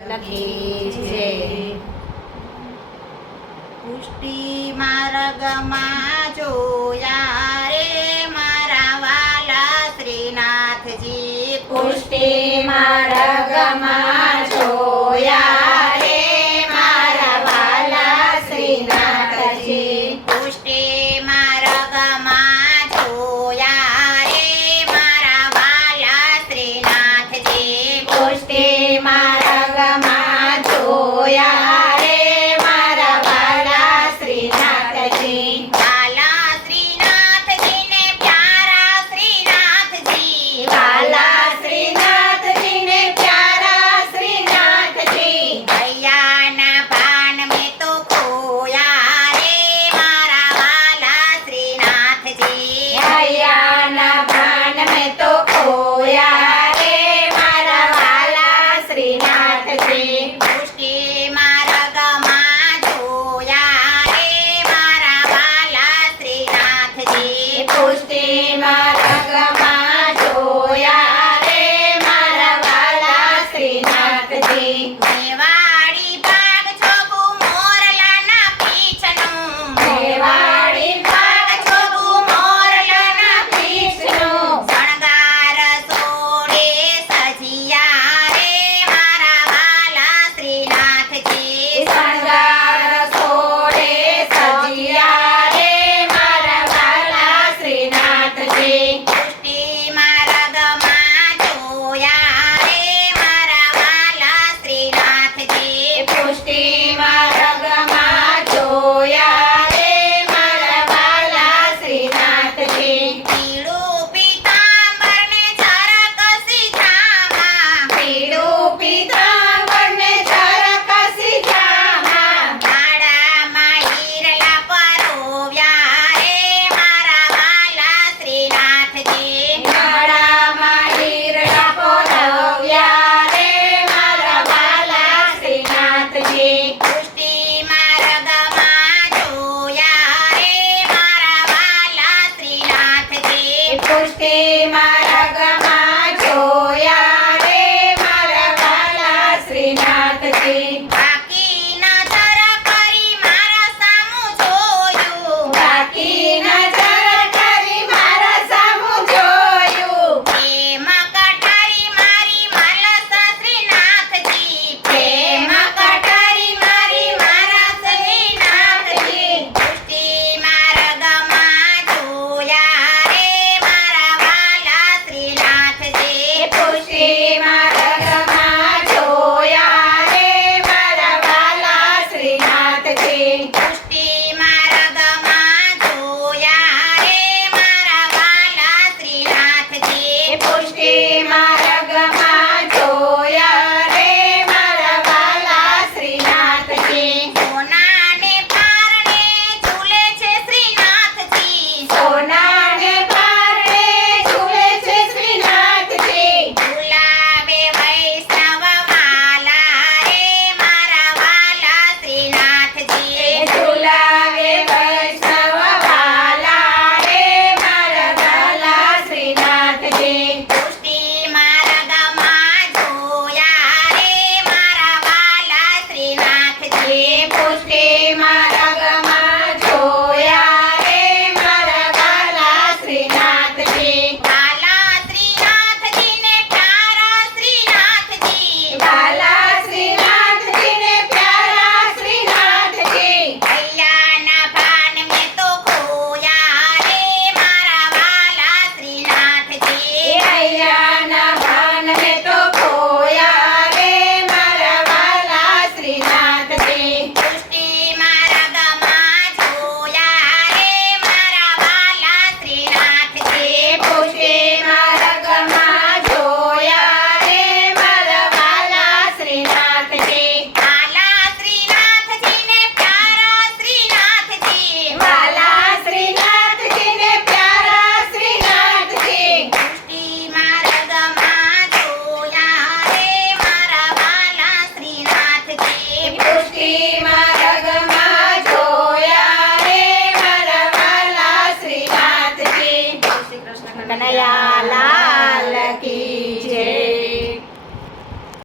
લખી છે પુષ્ટિ માર્ગમાં જોયા રે મારા વાલા શ્રીનાથજી પુષ્ટિ માર્ગમાં જોયા રે મારા વાલા શ્રીનાથજી પુષ્ટિ માર્ગમાં જોયા રે મારા વાલા શ્રીનાથજી પુષ્ટિ માર્ગમાં જોયા રે મારા વાલા શ્રીનાથજી વાલા શ્રીનાથજીને પ્યારા શ્રીનાથજી વાલા શ્રીનાથજીને પ્યારા શ્રીનાથજી હૈયાના ભાન મેં તો ખોયા રે મારા વાલા શ્રીનાથજી હૈયાના ભાન મેં તો ખોયા રે મારા વાલા શ્રીનાથજી પુષ્ટિ માર્ગમાં જોયા રે મારા વાલા શ્રીનાથજી પુષ્ટિ માર્ગમાં જોયા રે મારા વાલા શ્રીનાથજી મેવા